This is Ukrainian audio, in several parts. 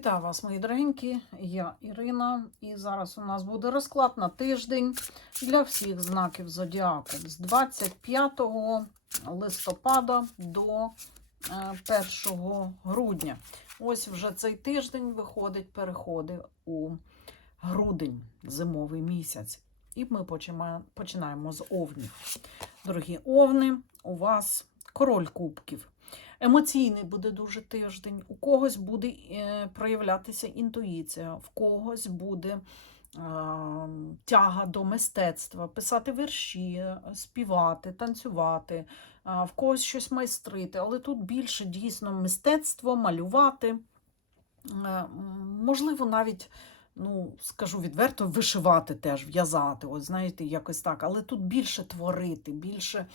Вітаю вас, мої дорогенькі. Я Ірина, і зараз у нас буде розклад на тиждень для всіх знаків зодіаку з 25 листопада до е, 1 грудня. Ось вже цей тиждень виходить, переходить у грудень, зимовий місяць. І ми починаємо з овнів. Дорогі овни, у вас король кубків. Емоційний буде дуже тиждень, у когось буде е, проявлятися інтуїція, в когось буде тяга до мистецтва, писати вірші, співати, танцювати, в когось щось майстрити, але тут більше дійсно мистецтво, малювати, е, можливо, навіть. Ну, скажу відверто, вишивати теж, в'язати, от знаєте, якось так. Але тут більше творити, більше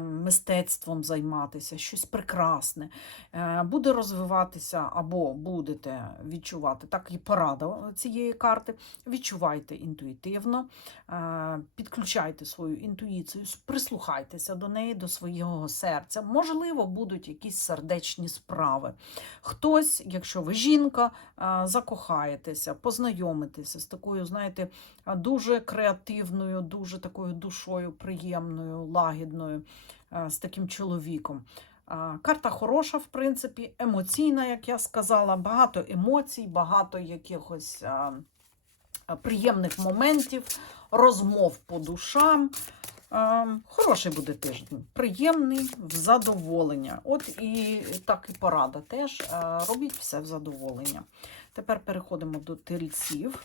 мистецтвом займатися, щось прекрасне. Е, буде розвиватися або будете відчувати, так і порада цієї карти. Відчувайте інтуїтивно, е, підключайте свою інтуїцію, прислухайтеся до неї, до свого серця. Можливо, будуть якісь сердечні справи. Хтось, якщо ви жінка, е, закохаєтеся, познайомитеся з такою, знаєте, дуже креативною, дуже такою душою, приємною, лагідною, е, з таким чоловіком. Карта хороша, в принципі, емоційна, як я сказала, багато емоцій, багато якихось а, приємних моментів, розмов по душам. Хороший буде тиждень, приємний, в задоволення. От і так і порада теж. Робіть все в задоволення. Тепер переходимо до тельців.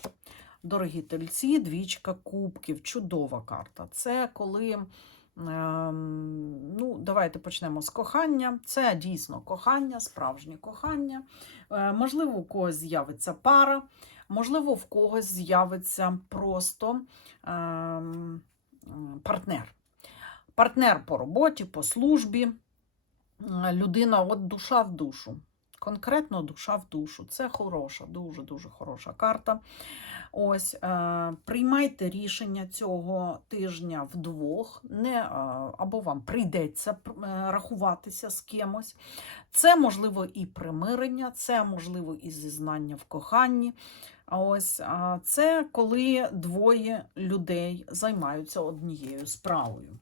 Дорогі тельці, двічка кубків, чудова карта. Це коли, ну, давайте почнемо з кохання. Це дійсно кохання, справжнє кохання. Е, можливо, у когось з'явиться пара, можливо, в когось з'явиться просто ем, партнер. Партнер по роботі, по службі. Е, Людина, от душа в душу. Конкретно душа в душу. Це хороша, дуже-дуже хороша карта. Ось, е, приймайте рішення цього тижня вдвох, не, е, або вам прийдеться е, рахуватися з кимось. Це можливо і примирення, це можливо і зізнання в коханні. А Ось це коли двоє людей займаються однією справою.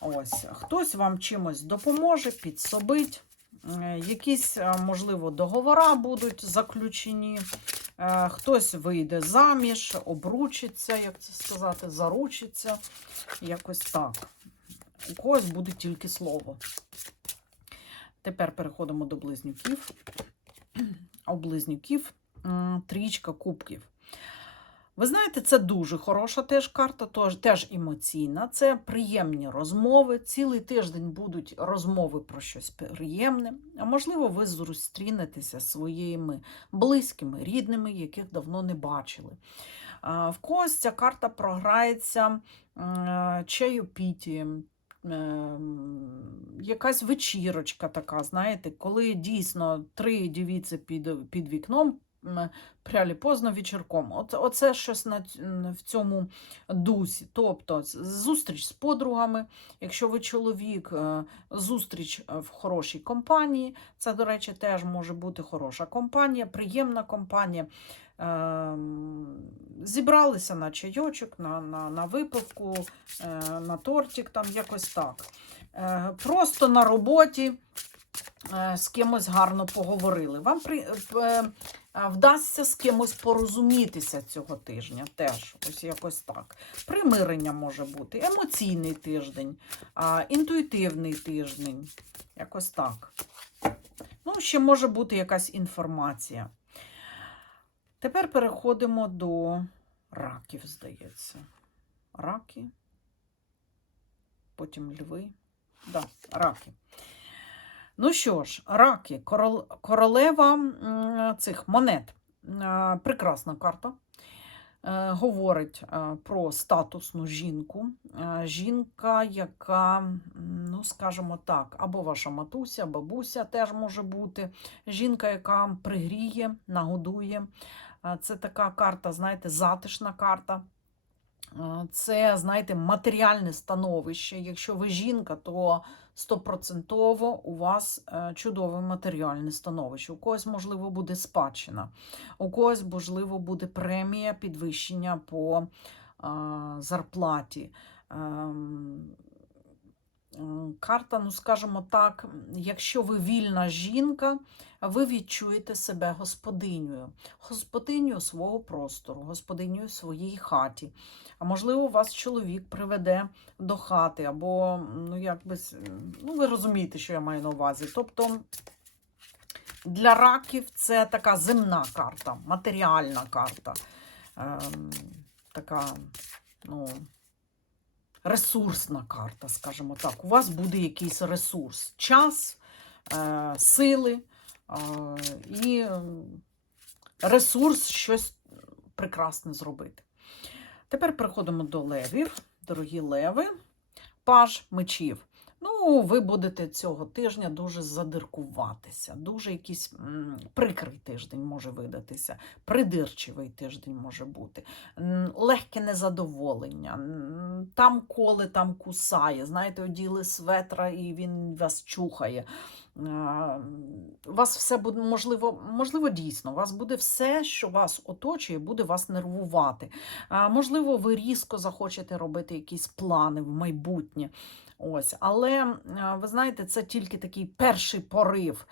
Ось хтось вам чимось допоможе, підсобить. Е, Якісь, е, можливо, договора будуть заключені, е, хтось вийде заміж, обручиться, як це сказати, заручиться. Якось так. У когось буде тільки слово. Тепер переходимо до близнюків. У близнюків трічка кубків. Ви знаєте, це дуже хороша теж карта, тож, теж емоційна. Це приємні розмови. Цілий тиждень будуть розмови про щось приємне. А можливо, ви зустрінетеся зі своїми близькими, рідними, яких давно не бачили. В когось ця карта програється е, чайопітієм, ем, якась вечірочка така, знаєте, коли дійсно три дівіці під, під вікном прялі поздно вечірком. Оце, оце щось на, в цьому дусі. Тобто зустріч з подругами, якщо ви чоловік, е, зустріч е, в хорошій компанії. Це, до речі, теж може бути хороша компанія, приємна компанія. Ем, Зібралися на чайочок, на, на, на випивку, е, на тортик, там якось так. Просто на роботі з кимось гарно поговорили. Вам при, е, е, вдасться з кимось порозумітися цього тижня. Теж ось якось так. Примирення може бути, емоційний тиждень, інтуїтивний тиждень. Якось так. Ну, ще може бути якась інформація. Тепер переходимо до раків, здається. Раки. Потім льви. Да, раки. Ну що ж, раки, корол, королева цих монет. Е, Прекрасна карта. Е, Говорить е, про статусну жінку. Жінка, яка, ну скажімо так, або ваша матуся, бабуся теж може бути. Жінка, яка пригріє, нагодує. Це така карта, знаєте, затишна карта. Е, Це, знаєте, матеріальне становище. Якщо ви жінка, то стопроцентово у вас е, чудове матеріальне становище. У когось, можливо, буде спадщина, у когось, можливо, буде премія підвищення по зарплаті. Карта, ну скажімо так, якщо ви вільна жінка, ви відчуєте себе господинею, господинею свого простору, господинею своїй хаті. А можливо, вас чоловік приведе до хати, або, ну, якби, ну, ви розумієте, що я маю на увазі. Тобто для раків це така земна карта, матеріальна карта. Ем, така, ну, ресурсна карта, скажімо так. У вас буде якийсь ресурс, час, е, сили е, і ресурс щось прекрасне зробити. Тепер переходимо до левів. Дорогі леви, паж мечів. Ну, ви будете цього тижня дуже задиркуватися, дуже якийсь прикрий тиждень може видатися, придирчивий тиждень може бути, легке незадоволення, там коле, там кусає. Знаєте, оділи светра і він вас чухає. У вас все буде можливо, можливо, дійсно, у вас буде все, що вас оточує, буде вас нервувати. Можливо, ви різко захочете робити якісь плани в майбутнє. Ось, але ви знаєте, це тільки такий перший порив.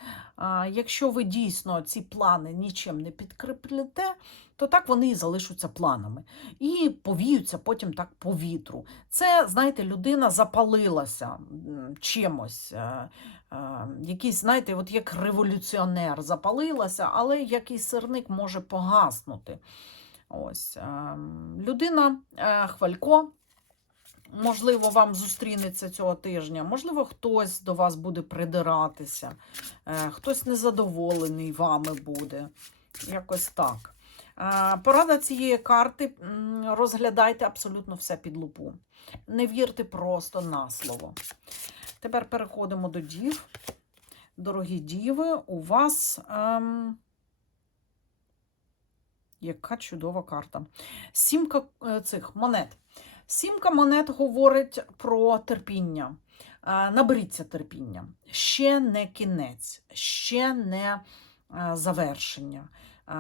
Якщо ви дійсно ці плани нічим не підкріплете, то так вони і залишаться планами. І повіються потім так по вітру. Це, знаєте, людина запалилася чимось. е, е, Якийсь, знаєте, от як революціонер запалилася, але якийсь сирник може погаснути. Ось. е, Людина е, хвалько. Можливо, вам зустрінеться цього тижня, можливо, хтось до вас буде придиратися, е, хтось незадоволений вами буде. Якось так. Е, Порада цієї карти розглядайте абсолютно все під лупу. Не вірте просто на слово. Тепер переходимо до дів. Дорогі діви, у вас ем, яка чудова карта. Сімка е, цих монет. Сімка монет говорить про терпіння. Е, Наберіться терпіння. Ще не кінець, ще не е, завершення. Е,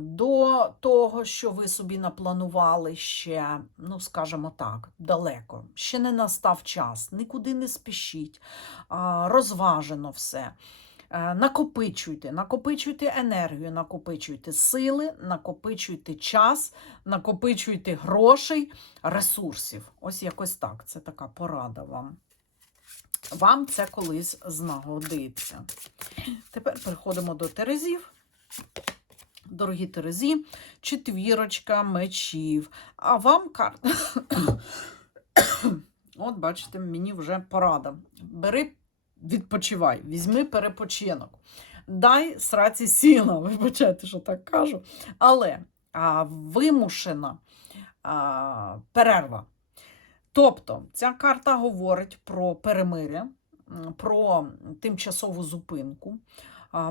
До того, що ви собі напланували ще, ну скажімо так, далеко. Ще не настав час, нікуди не спішіть, розважено все. Е, Накопичуйте, накопичуйте енергію, накопичуйте сили, накопичуйте час, накопичуйте грошей, ресурсів. Ось якось так. Це така порада вам. Вам це колись знагодиться. Тепер переходимо до Терезів. Дорогі Терезі, четвірочка мечів. А вам карта. От, бачите, мені вже порада. Бери, відпочивай, візьми перепочинок. Дай сраці сіла, вибачайте, що так кажу. Але а, вимушена а, перерва. Тобто, ця карта говорить про перемиря, про тимчасову зупинку,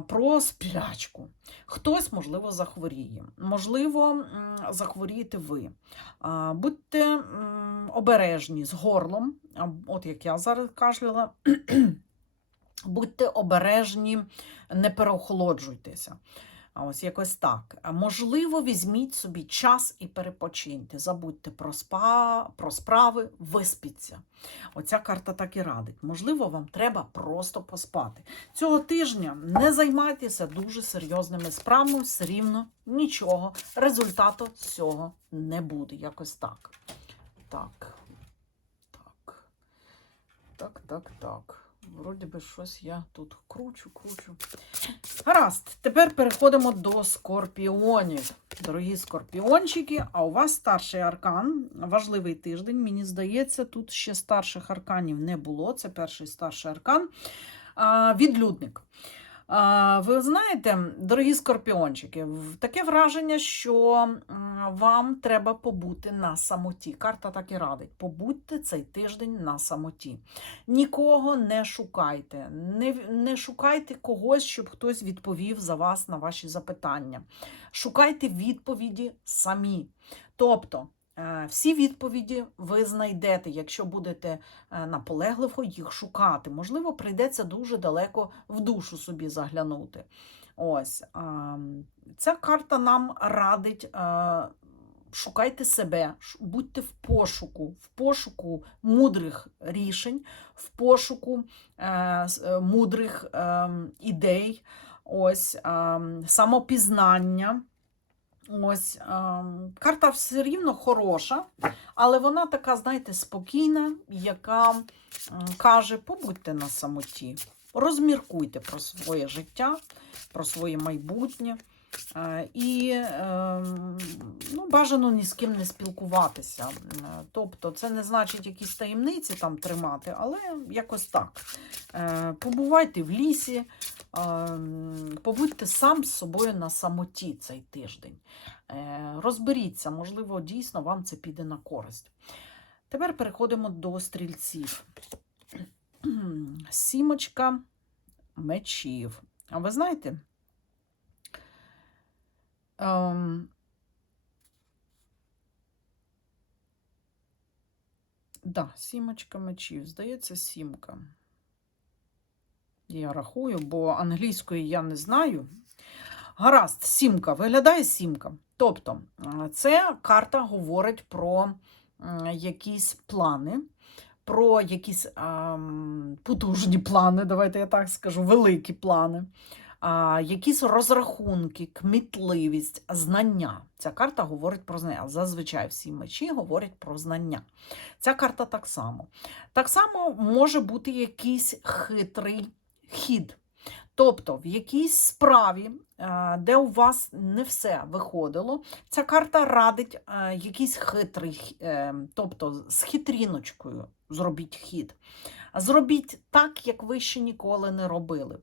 про сплячку. Хтось, можливо, захворіє. Можливо, захворієте ви. Будьте обережні з горлом, от як я зараз кашляла. Будьте обережні, не переохолоджуйтеся. Ось якось так. Можливо, візьміть собі час і перепочиньте. Забудьте про, спа, про справи, виспіться. Оця карта так і радить. Можливо, вам треба просто поспати. Цього тижня не займайтеся дуже серйозними справами, все рівно нічого. Результату з цього не буде. Якось так. Так. Так. Так, так, так. Вроді би щось я тут кручу, кручу. Гаразд, тепер переходимо до скорпіонів. Дорогі скорпіончики, а у вас старший аркан, важливий тиждень. Мені здається, тут ще старших арканів не було. Це перший старший аркан. Відлюдник. Ви знаєте, дорогі скорпіончики, таке враження, що вам треба побути на самоті. Карта так і радить. Побудьте цей тиждень на самоті. Нікого не шукайте, не, не шукайте когось, щоб хтось відповів за вас на ваші запитання. Шукайте відповіді самі. Тобто, Всі відповіді ви знайдете, якщо будете е, наполегливо їх шукати. Можливо, прийдеться дуже далеко в душу собі заглянути. Ось ця карта нам радить. е, Шукайте себе, будьте в пошуку, в пошуку мудрих рішень, в пошуку е, е, мудрих е, ідей, ось е, самопізнання. Ось е, карта все рівно хороша, але вона така, знаєте, спокійна, яка каже: побудьте на самоті, розміркуйте про своє життя, про своє майбутнє. І е, ну, бажано ні з ким не спілкуватися. Е, Тобто, це не значить якісь таємниці там тримати, але якось так. Е, Побувайте в лісі, е, побудьте сам з собою на самоті цей тиждень. Е, Розберіться, можливо, дійсно вам це піде на користь. Тепер переходимо до стрільців. Сімочка мечів. А ви знаєте? Ем, да, сімочка мечів. Здається, сімка. Я рахую, бо англійської я не знаю. Гаразд, сімка. Виглядає сімка. Тобто, е, ця карта говорить про якісь плани, про якісь ем, потужні плани, давайте я так скажу, великі плани, якісь розрахунки, кмітливість, знання. Ця карта говорить про знання. Зазвичай всі мечі говорять про знання. Ця карта так само. Так само може бути якийсь хитрий хід. Тобто в якійсь справі, е, де у вас не все виходило, ця карта радить е, якийсь хитрий, е, тобто з хитріночкою зробіть хід. Зробіть так, як ви ще ніколи не робили.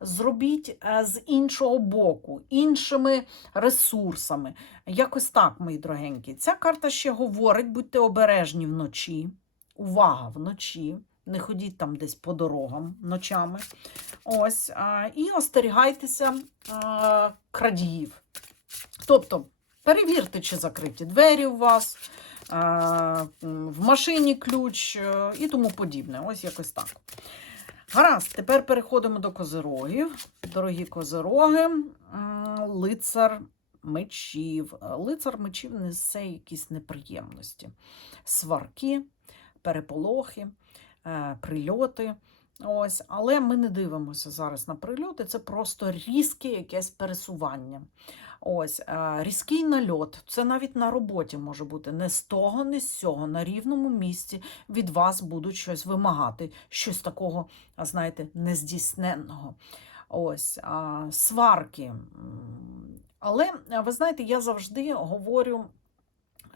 Зробіть е, з іншого боку, іншими ресурсами. Якось так, мої дорогенькі. Ця карта ще говорить, будьте обережні вночі. Увага вночі. Не ходіть там десь по дорогам ночами. Ось, і остерігайтеся крадіїв. Тобто, перевірте, чи закриті двері у вас, в машині ключ е, і тому подібне. Ось якось так. Гаразд, тепер переходимо до козирогів. Дорогі козироги, лицар мечів. Лицар мечів несе якісь неприємності, сварки, переполохи, е, прильоти. Ось, але ми не дивимося зараз на прильоти, це просто різке якесь пересування. Ось, е, різкий нальот. Це навіть на роботі може бути не з того, не з цього. На рівному місці від вас будуть щось вимагати, щось такого, знаєте, нездійсненного. Ось, сварки. Але ви знаєте, я завжди говорю.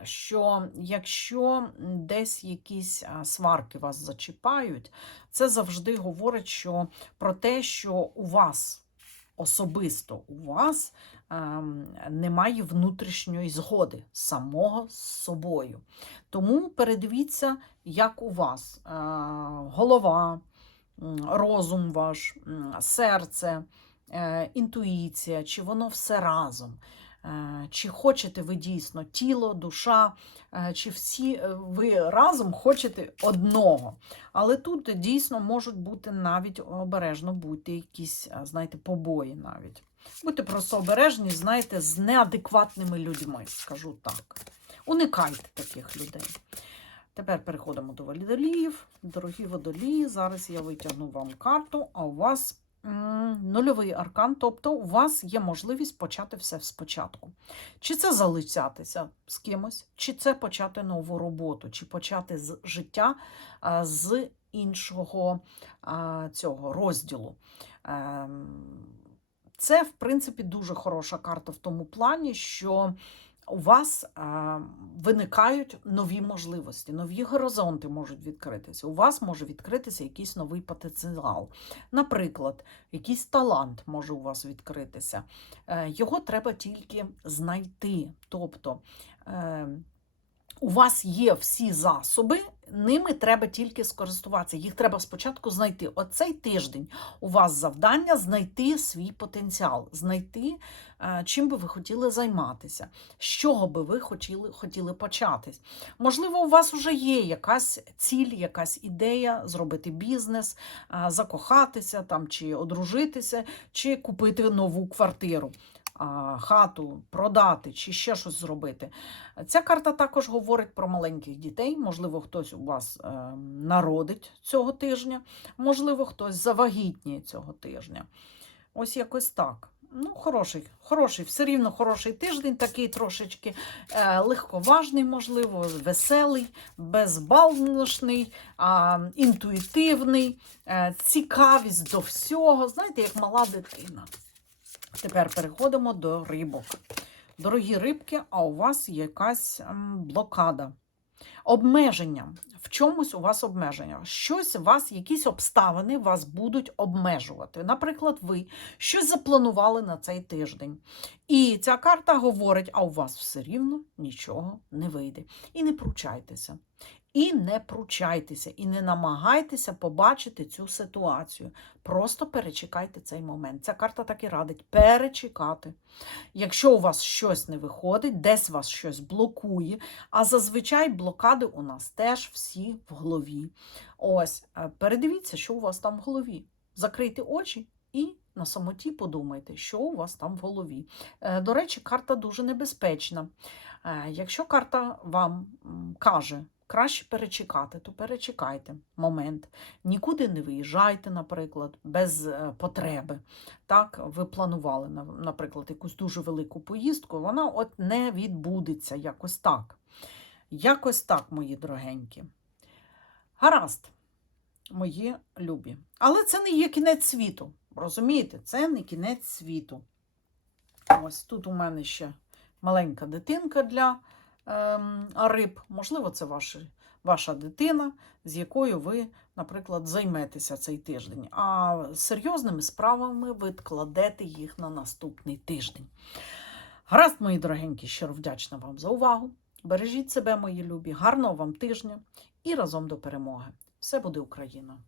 Що якщо десь якісь сварки вас зачіпають, це завжди говорить що про те, що у вас особисто у вас немає внутрішньої згоди самого з собою. Тому передивіться, як у вас голова, розум ваш, серце, е, інтуїція, чи воно все разом. Е, Чи хочете ви дійсно тіло, душа, е, чи всі ви разом хочете одного? Але тут дійсно можуть бути навіть обережно будьте якісь, знаєте, побої навіть. Будьте просто обережні, знаєте, з неадекватними людьми, скажу так. Уникайте таких людей. Тепер переходимо до водоліїв. Дорогі водолії, зараз я витягну вам карту, а у вас нульовий аркан, тобто у вас є можливість почати все спочатку. Чи це залицятися з кимось, чи це почати нову роботу, чи почати з життя з іншого цього розділу. Ем, Це, в принципі, дуже хороша карта в тому плані, що у вас виникають нові можливості, нові горизонти можуть відкритися. У вас може відкритися якийсь новий потенціал. Наприклад, якийсь талант може у вас відкритися. Е, Його треба тільки знайти. Тобто, е, у вас є всі засоби, ними треба тільки скористуватися. Їх треба спочатку знайти. Оцей тиждень у вас завдання знайти свій потенціал, знайти, е, чим би ви хотіли займатися, з чого би ви хотіли, хотіли початись. Можливо, у вас вже є якась ціль, якась ідея зробити бізнес, е, закохатися там, чи одружитися, чи купити нову квартиру. Хату продати чи ще щось зробити. Ця карта також говорить про маленьких дітей. Можливо, хтось у вас е, народить цього тижня, можливо, хтось завагітніє цього тижня. Ось якось так. Ну, хороший, хороший, все рівно хороший тиждень, такий трошечки е, легковажний, можливо, веселий, безбалношний, а, інтуїтивний, е, цікавість до всього. Знаєте, як мала дитина. Тепер переходимо до рибок. Дорогі рибки, а у вас якась блокада. Обмеження. В чомусь у вас обмеження. Щось вас, якісь обставини вас будуть обмежувати. Наприклад, ви щось запланували на цей тиждень. І ця карта говорить, а у вас все рівно нічого не вийде. І не пручайтеся. І не пручайтеся, і не намагайтеся побачити цю ситуацію. Просто перечекайте цей момент. Ця карта так і радить перечекати. Якщо у вас щось не виходить, десь вас щось блокує, а зазвичай блокади у нас теж всі в голові. Ось, е, передивіться, що у вас там в голові. Закрийте очі і на самоті подумайте, що у вас там в голові. Е, До речі, карта дуже небезпечна. Е, Якщо карта вам каже, краще перечекати, то перечекайте момент. Нікуди не виїжджайте, наприклад, без е, потреби. Так, ви планували, наприклад, якусь дуже велику поїздку, вона от не відбудеться якось так. Якось так, мої дорогенькі. Гаразд, мої любі. Але це не є кінець світу. Розумієте? Це не кінець світу. Ось тут у мене ще маленька дитинка для ем, риб. Можливо, це ваші, ваша дитина, з якою ви, наприклад, займетеся цей тиждень. А серйозними справами ви кладете їх на наступний тиждень. Гаразд, мої дорогенькі, щиро вдячна вам за увагу. Бережіть себе, мої любі, гарного вам тижня і разом до перемоги. Все буде Україна!